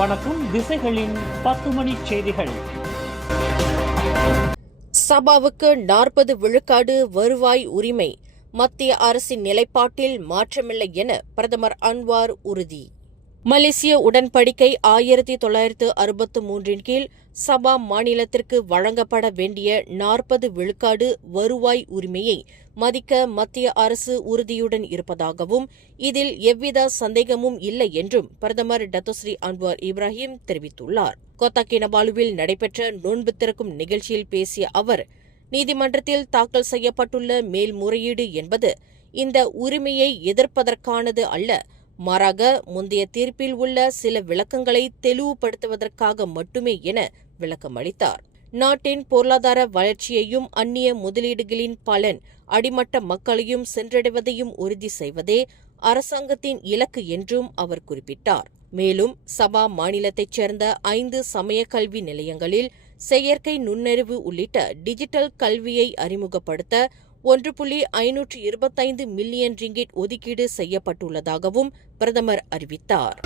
வணக்கம். திசைகளின் 10 மணி செய்திகள். சபாவுக்கு 40 விழுக்காடு வருவாய் உரிமை. மத்திய அரசின் நிலைப்பாட்டில் மாற்றமில்லை என பிரதமர் அன்வார் உறுதி. மலேசிய உடன்படிக்கை 1963 கீழ் சபா மாநிலத்திற்கு வழங்கப்பட வேண்டிய 40 விழுக்காடு வருவாய் உரிமையை மதிக்க மத்திய அரசு உறுதியுடன் இருப்பதாகவும் இதில் எவ்வித சந்தேகமும் இல்லை என்றும் பிரதமர் டத்தோஸ்ரீ அன்வார் இப்ராஹிம் தெரிவித்துள்ளார். கோத்தா கினபாலுவில் நடைபெற்ற நோன்பு திறக்கும் நிகழ்ச்சியில் பேசிய அவர், நீதிமன்றத்தில் தாக்கல் செய்யப்பட்டுள்ள மேல்முறையீடு என்பது இந்த உரிமையை எதிர்ப்பதற்கானது அல்ல, மாறாக முந்தைய தீர்ப்பில் உள்ள சில விளக்கங்களை தெளிவுபடுத்துவதற்காக மட்டுமே என விளக்கமளித்தார். நாட்டின் பொருளாதார வளர்ச்சியையும் அந்நிய முதலீடுகளின் பலன் அடிமட்ட மக்களையும் சென்றடைவதையும் உறுதி செய்வதே அரசாங்கத்தின் இலக்கு என்றும் அவர் குறிப்பிட்டார். மேலும் சபா மாநிலத்தைச் சேர்ந்த 5 சமய கல்வி நிலையங்களில் செயற்கை நுண்ணறிவு உள்ளிட்ட டிஜிட்டல் கல்வியை அறிமுகப்படுத்த 1.525 மில்லியன் ரிங்கிட் ஒதுக்கீடு செய்யப்பட்டுள்ளதாகவும் பிரதமர் அறிவித்தார்.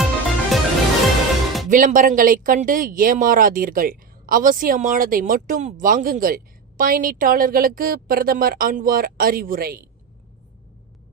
விளம்பரங்களைக் கண்டு ஏமாறாதீர்கள், அவசியமானதை மட்டும் வாங்குங்கள். பயணீட்டாளர்களுக்கு பிரதமர் அன்வார் அறிவுரை.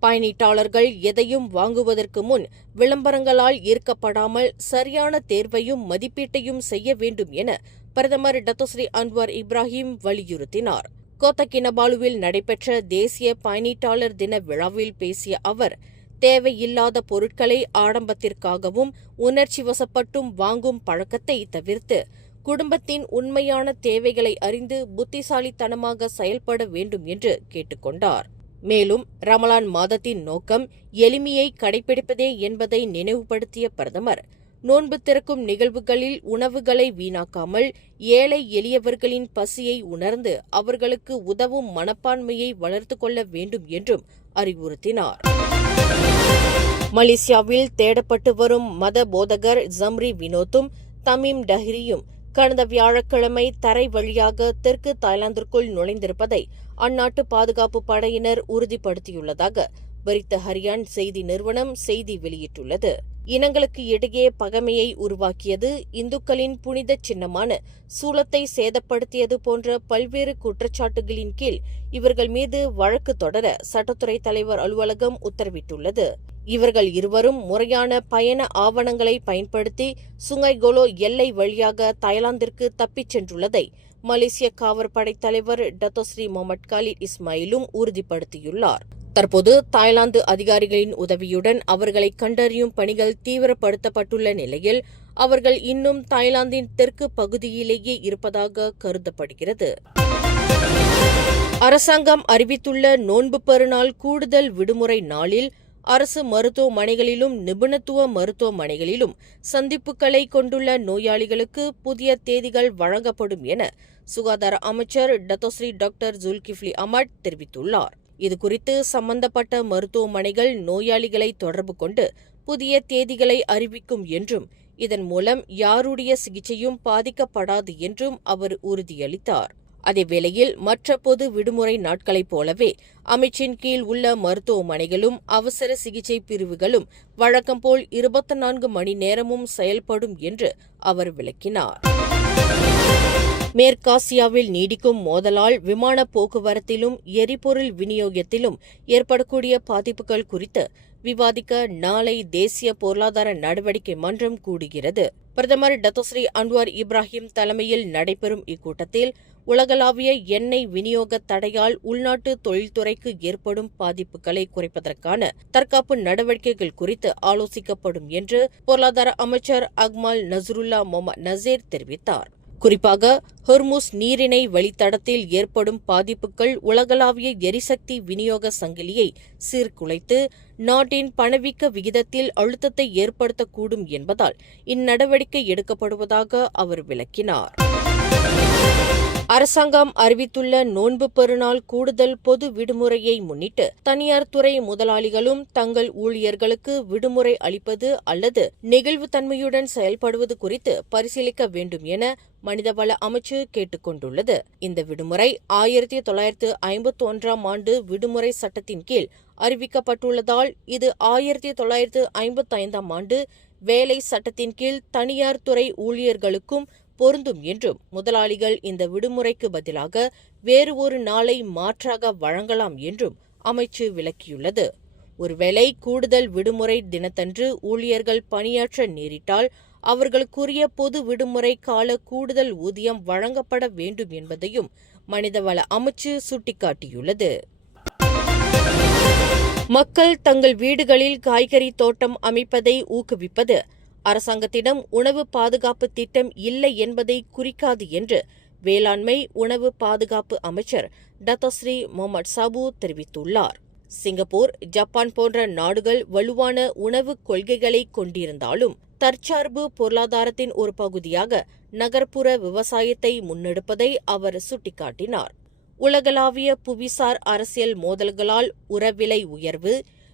பயணீட்டாளர்கள் எதையும் வாங்குவதற்கு முன் விளம்பரங்களால் ஈர்க்கப்படாமல் சரியான தேர்வையும் மதிப்பீட்டையும் செய்ய வேண்டும் என பிரதமர் டத்தோஸ்ரீ அன்வார் இப்ராஹிம் வலியுறுத்தினார். கோத்தா கினபாலுவில் நடைபெற்ற தேசிய பயணீட்டாளர் தின விழாவில் பேசிய அவர், தேவையில்லாத பொருட்களை ஆடம்பத்திற்காகவும் உணர்ச்சி வசப்பட்டும் வாங்கும் பழக்கத்தை தவிர்த்து குடும்பத்தின் உண்மையான தேவைகளை அறிந்து புத்திசாலித்தனமாக செயல்பட வேண்டும் என்று கேட்டுக்கொண்டார். மேலும் ரமலான் மாதத்தின் நோக்கம் எளிமையை கடைபிடிப்பதே என்பதை நினைவுபடுத்திய பிரதமர், நோன்பு திறக்கும் நிகழ்வுகளில் உணவுகளை வீணாக்காமல் ஏழை எளியவர்களின் பசியை உணர்ந்து அவர்களுக்கு உதவும் மனப்பான்மையை வளர்த்துக் கொள்ள வேண்டும் என்றும் அறிவுறுத்தினார். மலேசியாவில் தேடப்பட்டு வரும் மத போதகர் ஜம்ரி வினோத்தும் தமீம் டஹ்ரியும் கடந்த வியாழக்கிழமை தரை வழியாக தெற்கு தாய்லாந்திற்குள் நுழைந்திருப்பதை அந்நாட்டு பாதுகாப்பு படையினர் உறுதிப்படுத்தியுள்ளதாக பரித்த ஹரியான் செய்தி நிறுவனம் செய்தி வெளியிட்டுள்ளது. இனங்களுக்கு இடையே பகைமையை உருவாக்கியது, இந்துக்களின் புனித சின்னமான சூலத்தை சேதப்படுத்தியது போன்ற பல்வேறு குற்றச்சாட்டுகளின் கீழ் இவர்கள் மீது வழக்கு தொடர சட்டத்துறை தலைவர் அலுவலகம் உத்தரவிட்டுள்ளது. இவர்கள் இருவரும் முறையான பயண ஆவணங்களை பயன்படுத்தி சுங்கைகோலோ எல்லை வழியாக தாய்லாந்திற்கு தப்பிச் சென்றுள்ளதை மலேசிய காவற்படை தலைவர் டத்தோஸ்ரீ முகமது காலித் இஸ்மாயிலும் உறுதிப்படுத்தியுள்ளார். தற்போது தாய்லாந்து அதிகாரிகளின் உதவியுடன் அவர்களை கண்டறியும் பணிகள் தீவிரப்படுத்தப்பட்டுள்ள நிலையில் அவர்கள் இன்னும் தாய்லாந்தின் தெற்கு பகுதியிலேயே இருப்பதாக கருதப்படுகிறது. அரசாங்கம் அறிவித்துள்ள நோன்பு பெருநாள் கூடுதல் விடுமுறை நாளில் அரசு மருத்துவமனைகளிலும் நிபுணத்துவ மருத்துவமனைகளிலும் சந்திப்புகளை கொண்டுள்ள நோயாளிகளுக்கு புதிய தேதிகள் வழங்கப்படும் என சுகாதார அமைச்சர் டத்தோஸ்ரீ டாக்டர் ஜுல்கிஃப்லி அஹ்மத் தெரிவித்துள்ளார். இதுகுறித்து சம்பந்தப்பட்ட மருத்துவமனைகள் நோயாளிகளை தொடர்பு கொண்டு புதிய தேதிகளை அறிவிக்கும் என்றும் இதன் மூலம் யாருடைய சிகிச்சையும் பாதிக்கப்படாது என்றும் அவர் உறுதியளித்தார். அதேவேளையில் மற்ற பொது விடுமுறை நாட்களைப் போலவே அமைச்சின் கீழ் உள்ள மருத்துவமனைகளும் அவசர சிகிச்சை பிரிவுகளும் வழக்கம்போல் 24 மணி நேரமும் செயல்படும் என்று அவர் விளக்கினார். மேற்காசியாவில் நீடிக்கும் மோதலால் விமான போக்குவரத்திலும் எரிபொருள் விநியோகத்திலும் ஏற்படக்கூடிய பாதிப்புகள் குறித்து விவாதிக்க நாளை தேசிய பொருளாதார நடவடிக்கை மன்றம் கூடுகிறது. பிரதமர் டத்தோஸ்ரீ அன்வார் இப்ராஹிம் தலைமையில் நடைபெறும் இக்கூட்டத்தில் உலகளாவிய எண்ணெய் விநியோக தடையால் உள்நாட்டு தொழில்துறைக்கு ஏற்படும் பாதிப்புகளை குறைப்பதற்கான தற்காப்பு நடவடிக்கைகள் குறித்து ஆலோசிக்கப்படும் என்று பொருளாதார அமைச்சர் அக்மால் நஸ்ருல்லா முகமது நசீர் தெரிவித்தார். குறிப்பாக ஹொர்முஸ் நீரிணை வழித்தடத்தில் ஏற்படும் பாதிப்புகள் உலகளாவிய எரிசக்தி விநியோக சங்கிலியை சீர்குலைத்து நாட்டின் பணவீக்க விகிதத்தில் அழுத்தத்தை ஏற்படுத்தக்கூடும் என்பதால் இந்நடவடிக்கை எடுக்கப்படுவதாக அவர் விளக்கினார். அரசாங்கம் அறிவித்துள்ள நோன்பு பெருநாள் கூடுதல் பொது விடுமுறையை முன்னிட்டு தனியார் துறை முதலாளிகளும் தங்கள் ஊழியர்களுக்கு விடுமுறை அளிப்பது அல்லது நெகிழ்வுத்தன்மையுடன் செயல்படுவது குறித்து பரிசீலிக்க வேண்டும் என மனிதவள அமைச்சு கேட்டுக் கொண்டுள்ளது. இந்த விடுமுறை 1951ஆம் ஆண்டு விடுமுறை சட்டத்தின் கீழ் அறிவிக்கப்பட்டுள்ளதால் இது 1955ஆம் ஆண்டு வேலை சட்டத்தின் கீழ் தனியார் துறை ஊழியர்களுக்கும் பொருந்தும் என்றும் முதலாளிகள் இந்த விடுமுறைக்கு பதிலாக வேறு ஒரு நாளை மாற்றாக வழங்கலாம் என்றும் அமைச்சு விளக்கியுள்ளது. ஒருவேளை கூடுதல் விடுமுறை தினத்தன்று ஊழியர்கள் பணியாற்ற நேரிட்டால் அவர்களுக்குரிய பொது விடுமுறை கால கூடுதல் ஊதியம் வழங்கப்பட வேண்டும் என்பதையும் மனிதவள அமைச்சு சுட்டிக்காட்டியுள்ளது. மக்கள் தங்கள் வீடுகளில் காய்கறி தோட்டம் அமைப்பதை ஊக்குவிப்பது அரசாங்கத்திடம் உணவு பாதுகாப்பு திட்டம் இல்லை என்பதை குறிக்காது என்று வேளாண்மை உணவு பாதுகாப்பு அமைச்சர் டத்தோஸ்ரீ முகமது சாபு தெரிவித்துள்ளார். சிங்கப்பூர், ஜப்பான் போன்ற நாடுகள் வலுவான உணவு கொள்கைகளை கொண்டிருந்தாலும் தற்சார்பு பொருளாதாரத்தின் ஒரு பகுதியாக நகர்ப்புற விவசாயத்தை முன்னெடுப்பதை அவர் சுட்டிக்காட்டினார். உலகளாவிய புவிசார் அரசியல் மோதல்களால் உரவிலை உயர்வு,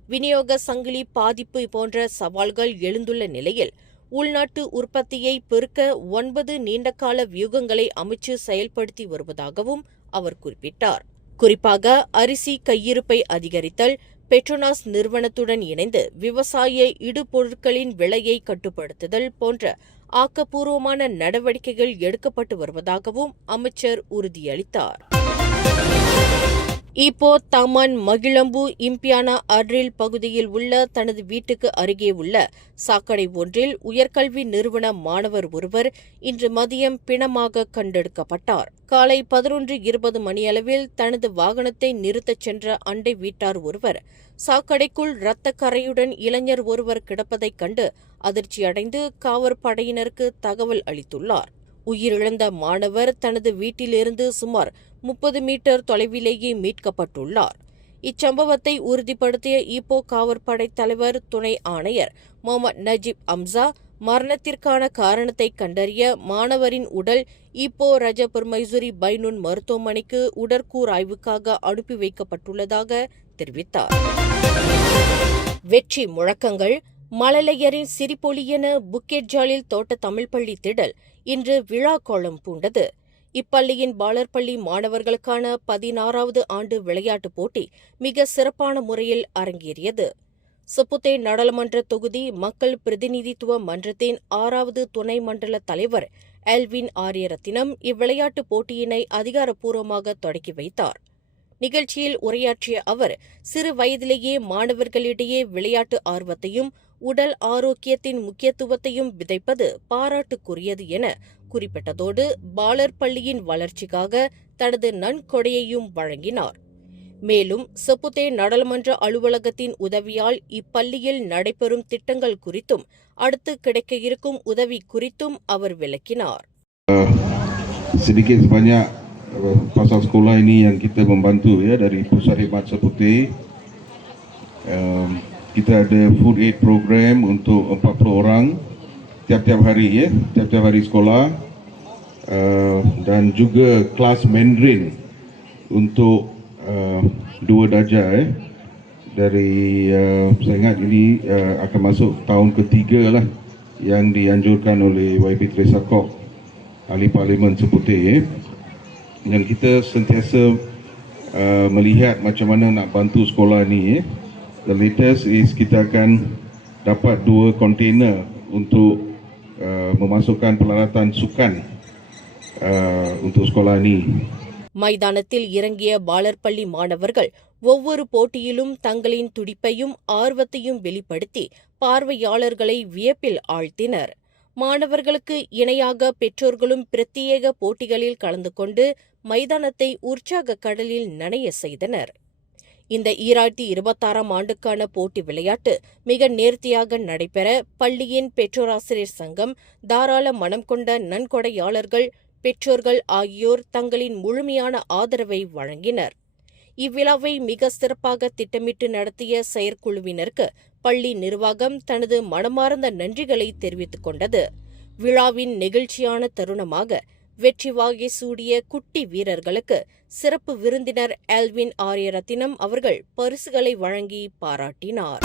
விநியோக சங்கிலி பாதிப்பு போன்ற சவால்கள் எழுந்துள்ள நிலையில் உள்நாட்டு உற்பத்தியை பெருக்க 9 நீண்டகால வியூகங்களை அமைச்சு செயல்படுத்தி வருவதாகவும் அவர் குறிப்பிட்டார். குறிப்பாக அரிசி கையிருப்பை அதிகரித்தல், பெட்ரோனாஸ் நிறுவனத்துடன் இணைந்து விவசாய இடுபொருட்களின் விலையை கட்டுப்படுத்துதல் போன்ற ஆக்கப்பூர்வமான நடவடிக்கைகள் எடுக்கப்பட்டு வருவதாகவும் அமைச்சர் உறுதியளித்தார். இப்போ தமான் மகிழம்பு இம்பியானா அர்ரில் பகுதியில் உள்ள தனது வீட்டுக்கு அருகே உள்ள சாக்கடை ஒன்றில் உயர்கல்வி நிறுவன மாணவர் ஒருவர் இன்று மதியம் பிணமாக கண்டெடுக்கப்பட்டார். காலை 11:20 மணியளவில் தனது வாகனத்தை நிறுத்தச் சென்ற அண்டை வீட்டார் ஒருவர் சாக்கடைக்குள் இரத்த கரையுடன் இளைஞர் ஒருவர் கிடப்பதைக் கண்டு அதிர்ச்சியடைந்து காவற்படையினருக்கு தகவல் அளித்துள்ளார். உயிரிழந்த மாணவர் தனது வீட்டிலிருந்து சுமார் 30 மீட்டர் தொலைவிலேயே மீட்கப்பட்டுள்ளார். இச்சம்பவத்தை உறுதிப்படுத்திய ஈப்போ காவற்படை தலைவர் துணை ஆணையர் முகமது நஜீப் அம்சா மரணத்திற்கான காரணத்தை கண்டறிய மாணவரின் உடல் ஈப்போ ரஜபுர் மைசூரி பைனூன் மருத்துவமனைக்கு உடற்கூறாய்வுக்காக அனுப்பி வைக்கப்பட்டுள்ளதாக தெரிவித்தார். வெற்றி முழக்கங்கள். மழலையரின் சிரிப்பொலி என புக்கெட் ஜாலில் தோட்ட தமிழ் பள்ளி திடல் இன்று விழா கோலம் பூண்டது. இப்பள்ளியின் பாலர் பள்ளி மாணவர்களுக்கான 16வது ஆண்டு விளையாட்டுப் போட்டி மிக சிறப்பான முறையில் அரங்கேறியது. சுப்புத்தே நாடாளுமன்ற தொகுதி மக்கள் பிரதிநிதித்துவ மன்றத்தின் 6வது துணை மண்டல தலைவர் எல்வின் ஆரியரத்தினம் இவ்விளையாட்டுப் போட்டியினை அதிகாரப்பூர்வமாக தொடக்கி வைத்தார். நிகழ்ச்சியில் உரையாற்றிய அவர் சிறு வயதிலேயே மாணவர்களிடையே விளையாட்டு ஆர்வத்தையும் உடல் ஆரோக்கியத்தின் முக்கியத்துவத்தையும் விதைப்பது பாராட்டுக்குரியது என குறிப்பிட்டதோடு பாலர் பள்ளியின் வளர்ச்சிக்காக தனது நன்கொடையையும் வழங்கினார். மேலும் செப்புத்தே நாடாளுமன்ற அலுவலகத்தின் உதவியால் இப்பள்ளியில் நடைபெறும் திட்டங்கள் குறித்தும் அடுத்து கிடைக்க இருக்கும் உதவி குறித்தும் அவர் விளக்கினார். Sedikit sebanyak pasal sekolah ini yang kita membantu ya dari Pusat Khidmat Seputeh. Kita ada food aid program untuk 40 orang tiap-tiap hari ya, tiap-tiap hari sekolah, dan juga kelas Mandarin untuk 2 darjah dari saya ingat ini akan masuk tahun ketiga lah yang dianjurkan oleh YB Teresa Kok, Ahli Parlimen Seputeh dan kita sentiasa melihat macam mana nak bantu sekolah ni. The latest is kita akan dapat 2 kontainer untuk memasukkan peralatan sukan untuk sekolah ni. மைதானத்தில் இறங்கிய பாலர் பள்ளி மாணவர்கள் ஒவ்வொரு போட்டியிலும் தங்களின் துடிப்பையும் ஆர்வத்தையும் வெளிப்படுத்தி பார்வையாளர்களை வியப்பில் ஆழ்த்தினர். மாணவர்களுக்கு இணையாக பெற்றோர்களும் பிரத்யேக போட்டிகளில் கலந்து கொண்டு மைதானத்தை உற்சாக கடலில் நனைய செய்தனர். இந்த 2026ஆம் ஆண்டுக்கான போட்டி விளையாட்டு மிக நேர்த்தியாக நடைபெற பள்ளியின் பெற்றோராசிரியர் சங்கம், தாராள மனம் கொண்ட நன்கொடையாளர்கள், பெற்றோர்கள் ஆகியோர் தங்களின் முழுமையான ஆதரவை வழங்கினர். இவ்விழாவை மிக சிறப்பாக திட்டமிட்டு நடத்திய செயற்குழுவினருக்கு பள்ளி நிர்வாகம் தனது மனமார்ந்த நன்றிகளை தெரிவித்துக் கொண்டது. விழாவின் நெகிழ்ச்சியான தருணமாக வெற்றி வாகை சூடிய குட்டி வீரர்களுக்கு சிறப்பு விருந்தினர் எல்வின் ஆரியரத்தினம் அவர்கள் பரிசுகளை வழங்கி பாராட்டினார்.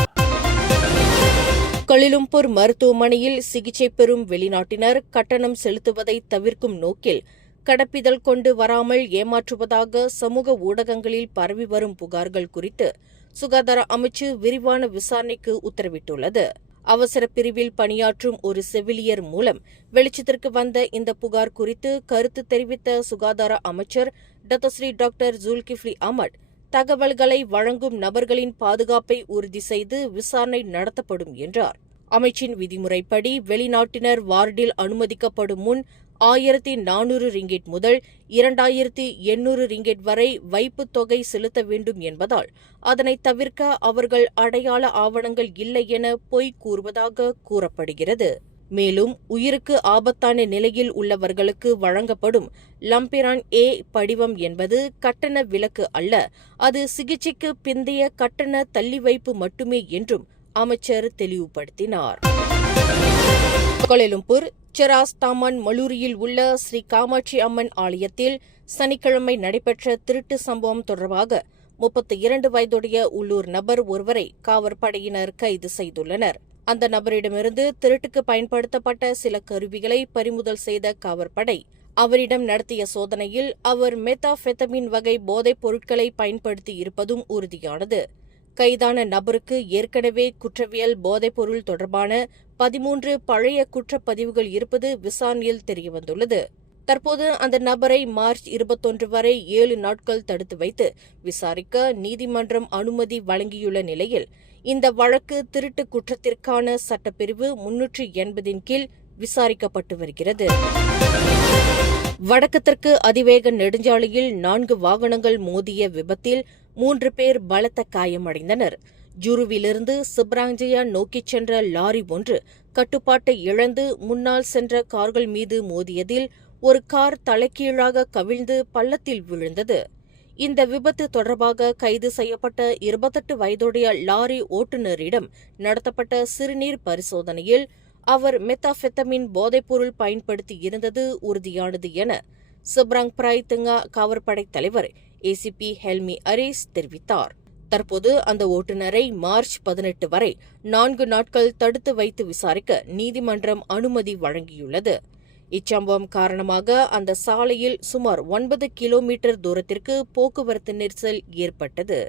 கோலாலம்பூர் மருத்துவமனையில் சிகிச்சை பெறும் வெளிநாட்டினர் கட்டணம் செலுத்துவதை தவிர்க்கும் நோக்கில் கடப்பிதழ் கொண்டு வராமல் ஏமாற்றுவதாக சமூக ஊடகங்களில் பரவி வரும் புகார்கள் குறித்து சுகாதார அமைச்சு விரிவான விசாரணைக்கு உத்தரவிட்டுள்ளது. அவசர பிரிவில் பணியாற்றும் ஒரு செவிலியர் மூலம் வெளிச்சத்திற்கு வந்த இந்த புகார் குறித்து கருத்து தெரிவித்த சுகாதார அமைச்சர் டத்தஸ்ரீ டாக்டர் ஜுல்கிஃப்லி அஹ்மத், தகவல்களை வழங்கும் நபர்களின் பாதுகாப்பை உறுதி செய்து விசாரணை நடத்தப்படும் என்றார். அமைச்சின் விதிமுறைப்படி வெளிநாட்டினர் வார்டில் அனுமதிக்கப்படும் முன் 1400 ரிங்கெட் முதல் 2800 ரிங்கெட் வரை வைப்புத் தொகை செலுத்த வேண்டும் என்பதால் அதனை தவிர்க்க அவர்கள் அடையாள ஆவணங்கள் இல்லை என பொய் கூறுவதாக கூறப்படுகிறது. மேலும் உயிருக்கு ஆபத்தான நிலையில் உள்ளவர்களுக்கு வழங்கப்படும் லம்பிரான் ஏ படிவம் என்பது கட்டண விலக்கு அல்ல, அது சிகிச்சைக்கு பிந்தைய கட்டண தள்ளிவைப்பு மட்டுமே என்றும் அமைச்சர் தெளிவுபடுத்தினார். கோலாலம்பூர் செராஸ் தாமான் மலூரியில் உள்ள ஸ்ரீ காமாட்சி அம்மன் ஆலயத்தில் சனிக்கிழமை நடைபெற்ற திருட்டு சம்பவம் தொடர்பாக 32 வயதுடைய உள்ளூர் நபர் ஒருவரை காவற்படையினர் கைது செய்துள்ளனர். அந்த நபரிடமிருந்து திருட்டுக்கு பயன்படுத்தப்பட்ட சில கருவிகளை பறிமுதல் செய்த காவற்படை அவரிடம் நடத்திய சோதனையில் அவர் மெத்தாஃபெத்தமின் வகை போதைப் பொருட்களை பயன்படுத்தி இருப்பதும் உறுதியானது. கைதான நபருக்கு ஏற்கனவே குற்றவியல் போதைப்பொருள் தொடர்பான 13 பழைய குற்றப்பதிவுகள் இருப்பது விசாரணையில் தெரியவந்துள்ளது. தற்போது அந்த நபரை மார்ச் 21 வரை 7 நாட்கள் தடுத்து வைத்து விசாரிக்க நீதிமன்றம் அனுமதி வழங்கியுள்ள நிலையில் இந்த வழக்கு திருட்டு குற்றத்திற்கான சட்டப்பிரிவு 380 கீழ் விசாரிக்கப்பட்டு வருகிறது. வடக்கு தெற்கு அதிவேக நெடுஞ்சாலையில் 4 வாகனங்கள் மோதிய விபத்தில் 3 பேர் பலத்த காயமடைந்தனர். ஜூருவிலிருந்து சிப்ராங்ஜயா நோக்கிச் சென்ற லாரி ஒன்று கட்டுப்பாட்டை இழந்து முன்னால் சென்ற கார்கள் மீது மோதியதில் ஒரு கார் தலைகீழாக கவிழ்ந்து பள்ளத்தில் விழுந்தது. இந்த விபத்து தொடர்பாக கைது செய்யப்பட்ட 28 வயதுடைய லாரி ஓட்டுநரிடம் நடத்தப்பட்ட சிறுநீர் பரிசோதனையில் அவர் மெத்தாஃபெத்தமின் போதைப்பொருள் பயன்படுத்தி இருந்தது உறுதியானது என சிப்ராங் பிராய் திங்கா காவற்படை தலைவர் ஏசிபி ஹெல்மி அரீஸ் தெரிவித்தார். தற்போது அந்த ஓட்டுநரை மார்ச் 18 வரை 4 நாட்கள் தடுத்து வைத்து விசாரிக்க நீதிமன்றம் அனுமதி வழங்கியுள்ளது. இச்சம்பவம் காரணமாக அந்த சாலையில் சுமார் 9 கிலோமீட்டர் தூரத்திற்கு போக்குவரத்து நெரிசல் ஏற்பட்டது.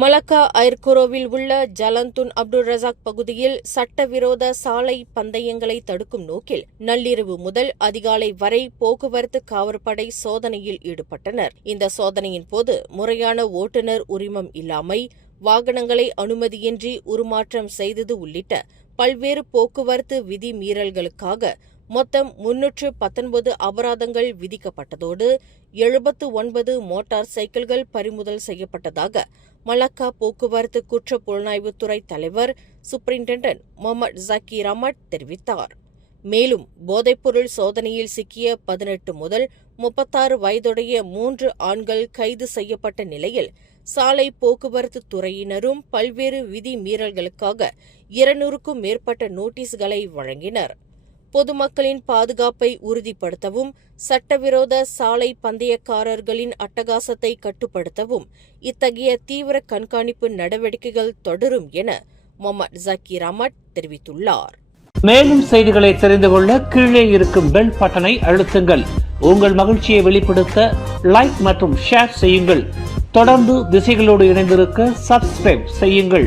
மலக்கா ஐர்குரோவில் உள்ள ஜலந்துன் அப்துல் ரசாக் பகுதியில் சட்டவிரோத சாலை பந்தயங்களை தடுக்கும் நோக்கில் நள்ளிரவு முதல் அதிகாலை வரை போக்குவரத்து காவற்படை சோதனையில் ஈடுபட்டனர். இந்த சோதனையின் போது முறையான ஓட்டுநர் உரிமம் இல்லாமை, வாகனங்களை அனுமதியின்றி உருமாற்றம் செய்தது உள்ளிட்ட பல்வேறு போக்குவரத்து விதி மீறல்களுக்காக மொத்தம் 319 அபராதங்கள் விதிக்கப்பட்டதோடு 79 மோட்டார் சைக்கிள்கள் பறிமுதல் செய்யப்பட்டதாக மலக்கா போக்குவரத்து குற்ற புலனாய்வுத்துறை தலைவர் சூப்பரிண்டென்டென்ட் முகமது ஜக்கீர் அஹ்மத் தெரிவித்தார். மேலும் போதைப்பொருள் சோதனையில் சிக்கிய 18 முதல் 36 வயதுடைய 3 ஆண்கள் கைது செய்யப்பட்ட நிலையில் சாலை போக்குவரத்து துறையினரும் பல்வேறு விதி மீறல்களுக்காக 200க்கும் மேற்பட்ட நோட்டீஸ்களை வழங்கினர். பொதுமக்களின் பாதுகாப்பை உறுதிப்படுத்தவும் சட்டவிரோத சாலை பந்தயக்காரர்களின் அட்டகாசத்தை கட்டுப்படுத்தவும் இத்தகைய தீவிர கண்காணிப்பு நடவடிக்கைகள் தொடரும் என முகமது ஜக்கீர் அஹ்மத் தெரிவித்துள்ளார். மேலும் செய்திகளை தெரிந்து கொள்ள கீழே இருக்கும் பெல் பட்டனை அழுத்துங்கள். உங்கள் மகிழ்ச்சியை வெளிப்படுத்த லைக் மற்றும் ஷேர் செய்யுங்கள். தொடர்ந்து திசைகளோடு இணைந்திருக்க சப்ஸ்கிரைப் செய்யுங்கள்.